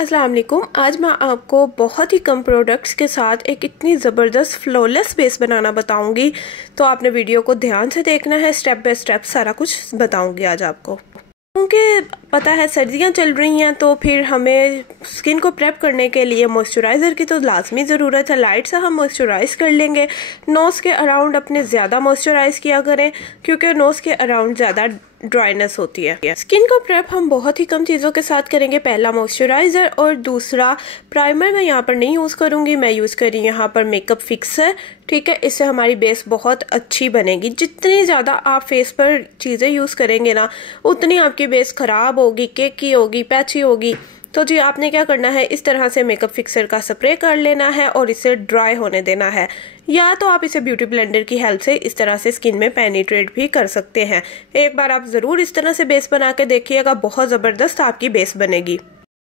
अस्सलाम वालेकुम। आज मैं आपको बहुत ही कम प्रोडक्ट्स के साथ एक इतनी ज़बरदस्त फ्लॉलेस बेस बनाना बताऊंगी, तो आपने वीडियो को ध्यान से देखना है। स्टेप बाय स्टेप सारा कुछ बताऊंगी आज आपको। क्योंकि पता है सर्दियां चल रही हैं, तो फिर हमें स्किन को प्रेप करने के लिए मॉइस्चराइज़र की तो लाजमी ज़रूरत है। लाइट से हम मॉइस्चराइज़ कर लेंगे। नोज़ के अराउंड अपने ज़्यादा मॉइस्चराइज़ किया करें, क्योंकि नोज़ के अराउंड ज़्यादा ड्राइनेस होती है। स्किन को प्रेप हम बहुत ही कम चीज़ों के साथ करेंगे। पहला मॉइस्चराइज़र और दूसरा प्राइमर मैं यहाँ पर नहीं यूज़ करूँगी। मैं यूज़ कर रही हूँ यहाँ पर मेकअप फिक्सर। ठीक है, इससे हमारी बेस बहुत अच्छी बनेगी। जितनी ज़्यादा आप फेस पर चीज़ें यूज़ करेंगे ना, उतनी आपकी बेस ख़राब होगी, केकी होगी, पैची होगी। तो जी आपने क्या करना है, इस तरह से मेकअप फिक्सर का स्प्रे कर लेना है और इसे ड्राई होने देना है, या तो आप इसे ब्यूटी ब्लेंडर की हेल्प से इस तरह से स्किन में पेनिट्रेट भी कर सकते हैं। एक बार आप ज़रूर इस तरह से बेस बना के देखिएगा, बहुत ज़बरदस्त आपकी बेस बनेगी।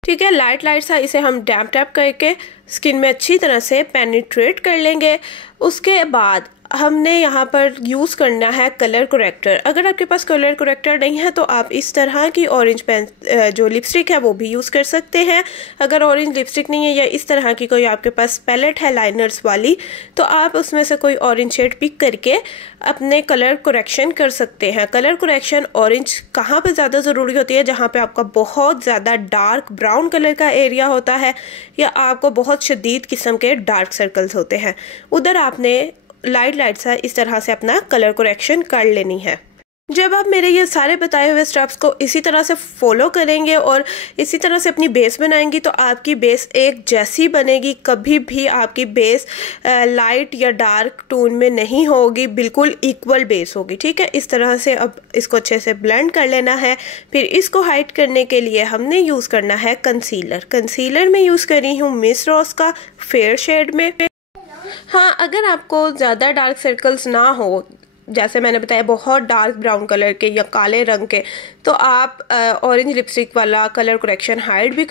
ठीक है, लाइट लाइट सा इसे हम डैप टैप करके स्किन में अच्छी तरह से पेनिट्रेट कर लेंगे। उसके बाद हमने यहाँ पर यूज़ करना है कलर करेक्टर। अगर आपके पास कलर करेक्टर नहीं है तो आप इस तरह की ऑरेंज पेन जो लिपस्टिक है वो भी यूज़ कर सकते हैं। अगर ऑरेंज लिपस्टिक नहीं है या इस तरह की कोई आपके पास पैलेट है लाइनर्स वाली, तो आप उसमें से कोई ऑरेंज शेड पिक करके अपने कलर करेक्शन कर सकते हैं। कलर करेक्शन ऑरेंज कहाँ पर ज़्यादा ज़रूरी होती है? जहाँ पर आपका बहुत ज़्यादा डार्क ब्राउन कलर का एरिया होता है या आपको बहुत शदीद किस्म के डार्क सर्कल्स होते हैं, उधर आपने लाइट सा इस तरह से अपना कलर करेक्शन कर लेनी है। जब आप मेरे ये सारे बताए हुए स्टेप्स को इसी तरह से फॉलो करेंगे और इसी तरह से अपनी बेस बनाएंगी, तो आपकी बेस एक जैसी बनेगी। कभी भी आपकी बेस लाइट या डार्क टोन में नहीं होगी, बिल्कुल इक्वल बेस होगी। ठीक है, इस तरह से अब इसको अच्छे से ब्लेंड कर लेना है। फिर इसको हाइड करने के लिए हमने यूज़ करना है कंसीलर। कंसीलर में यूज़ कर रही हूँ मिस रॉस का फेयर शेड में। हाँ, अगर आपको ज़्यादा डार्क सर्कल्स ना हो, जैसे मैंने बताया बहुत डार्क ब्राउन कलर के या काले रंग के, तो आप ऑरेंज लिपस्टिक वाला कलर करेक्शन हाइड भी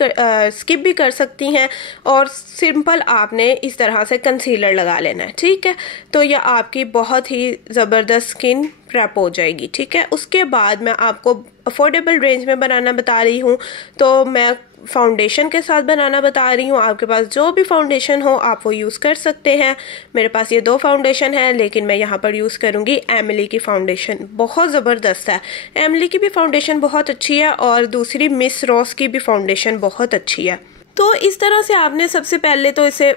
स्किप भी कर सकती हैं और सिंपल आपने इस तरह से कंसीलर लगा लेना है। ठीक है, तो यह आपकी बहुत ही ज़बरदस्त स्किन प्रेप हो जाएगी। ठीक है, उसके बाद मैं आपको अफोर्डेबल रेंज में बनाना बता रही हूँ, तो मैं फाउंडेशन के साथ बनाना बता रही हूँ। आपके पास जो भी फाउंडेशन हो आप वो यूज़ कर सकते हैं। मेरे पास ये 2 फाउंडेशन है, लेकिन मैं यहाँ पर यूज़ करूँगी एमिली की फाउंडेशन। बहुत ज़बरदस्त है, एमिली की भी फाउंडेशन बहुत अच्छी है और दूसरी मिस रॉस की भी फाउंडेशन बहुत अच्छी है। तो इस तरह से आपने सबसे पहले तो इसे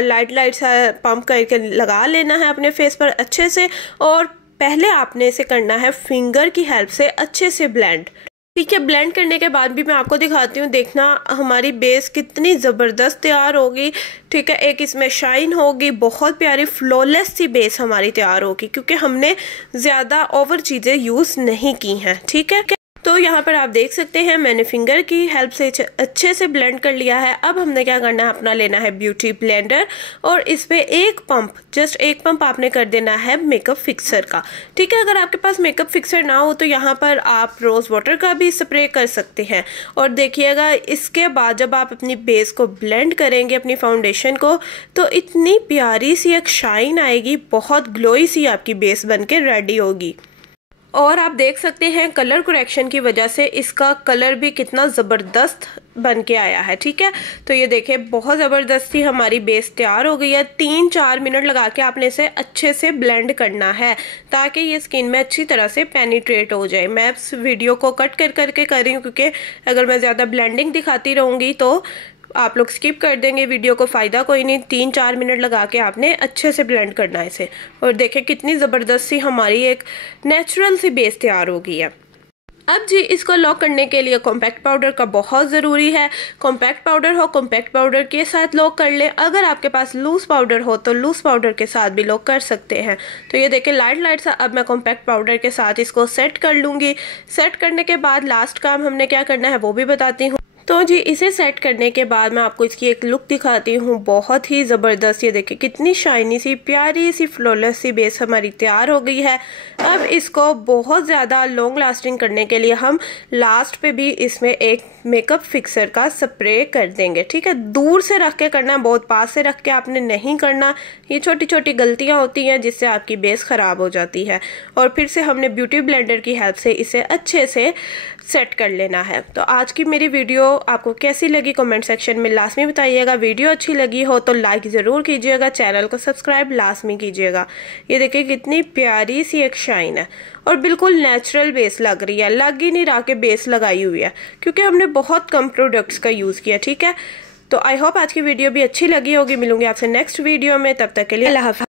लाइट सा पंप करके लगा लेना है अपने फेस पर अच्छे से, और पहले आपने इसे करना है फिंगर की हेल्प से अच्छे से ब्लेंड। ठीक है, ब्लेंड करने के बाद भी मैं आपको दिखाती हूँ, देखना हमारी बेस कितनी ज़बरदस्त तैयार होगी। ठीक है, एक इसमें शाइन होगी, बहुत प्यारी फ्लॉलेस सी बेस हमारी तैयार होगी, क्योंकि हमने ज़्यादा ओवर चीज़ें यूज़ नहीं की हैं। ठीक है, तो यहाँ पर आप देख सकते हैं मैंने फिंगर की हेल्प से अच्छे से ब्लेंड कर लिया है। अब हमने क्या करना है, अपना लेना है ब्यूटी ब्लेंडर और इस पे एक पंप, जस्ट एक पंप आपने कर देना है मेकअप फिक्सर का। ठीक है, अगर आपके पास मेकअप फिक्सर ना हो तो यहाँ पर आप रोज़ वाटर का भी स्प्रे कर सकते हैं। और देखिएगा, इसके बाद जब आप अपनी बेस को ब्लेंड करेंगे अपनी फाउंडेशन को, तो इतनी प्यारी सी एक शाइन आएगी, बहुत ग्लोई सी आपकी बेस बन के रेडी होगी। और आप देख सकते हैं कलर करेक्शन की वजह से इसका कलर भी कितना ज़बरदस्त बन के आया है। ठीक है, तो ये देखिए बहुत ज़बरदस्ती हमारी बेस तैयार हो गई है। 3-4 मिनट लगा के आपने इसे अच्छे से ब्लेंड करना है, ताकि ये स्किन में अच्छी तरह से पेनिट्रेट हो जाए। मैं इस वीडियो को कट करके कर रही हूँ, क्योंकि अगर मैं ज़्यादा ब्लेंडिंग दिखाती रहूँगी तो आप लोग स्किप कर देंगे वीडियो को, फ़ायदा कोई नहीं। 3-4 मिनट लगा के आपने अच्छे से ब्लेंड करना है इसे। और देखें कितनी ज़बरदस्त सी हमारी एक नेचुरल सी बेस तैयार हो गई है। अब जी इसको लॉक करने के लिए कॉम्पैक्ट पाउडर का बहुत ज़रूरी है। कॉम्पैक्ट पाउडर हो, कॉम्पैक्ट पाउडर के साथ लॉक कर ले। अगर आपके पास लूज़ पाउडर हो तो लूज़ पाउडर के साथ भी लॉक कर सकते हैं। तो ये देखें लाइट सा अब मैं कॉम्पैक्ट पाउडर के साथ इसको सेट कर लूँगी। सेट करने के बाद लास्ट काम हमने क्या करना है वो भी बताती हूँ। तो जी इसे सेट करने के बाद मैं आपको इसकी एक लुक दिखाती हूँ, बहुत ही ज़बरदस्त। ये देखिए कितनी शाइनी सी प्यारी सी फ्लॉलेस सी बेस हमारी तैयार हो गई है। अब इसको बहुत ज़्यादा लॉन्ग लास्टिंग करने के लिए हम लास्ट पे भी इसमें एक मेकअप फिक्सर का स्प्रे कर देंगे। ठीक है, दूर से रख के करना, बहुत पास से रख के आपने नहीं करना। ये छोटी छोटी गलतियाँ होती हैं जिससे आपकी बेस ख़राब हो जाती है। और फिर से हमने ब्यूटी ब्लेंडर की हेल्प से इसे अच्छे से सेट कर लेना है। तो आज की मेरी वीडियो आपको कैसी लगी कमेंट सेक्शन में लाजमी बताइएगा। वीडियो अच्छी लगी हो तो लाइक ज़रूर कीजिएगा, चैनल को सब्सक्राइब लाजमी कीजिएगा। ये देखिए कितनी प्यारी सी एक शाइन है और बिल्कुल नेचुरल बेस लग रही है, लग ही नहीं रहा कि बेस लगाई हुई है, क्योंकि हमने बहुत कम प्रोडक्ट्स का यूज़ किया। ठीक है, तो आई होप आज की वीडियो भी अच्छी लगी होगी। मिलूंगी आपसे नेक्स्ट वीडियो में, तब तक के लिए अल्लाह हाफ़िज़।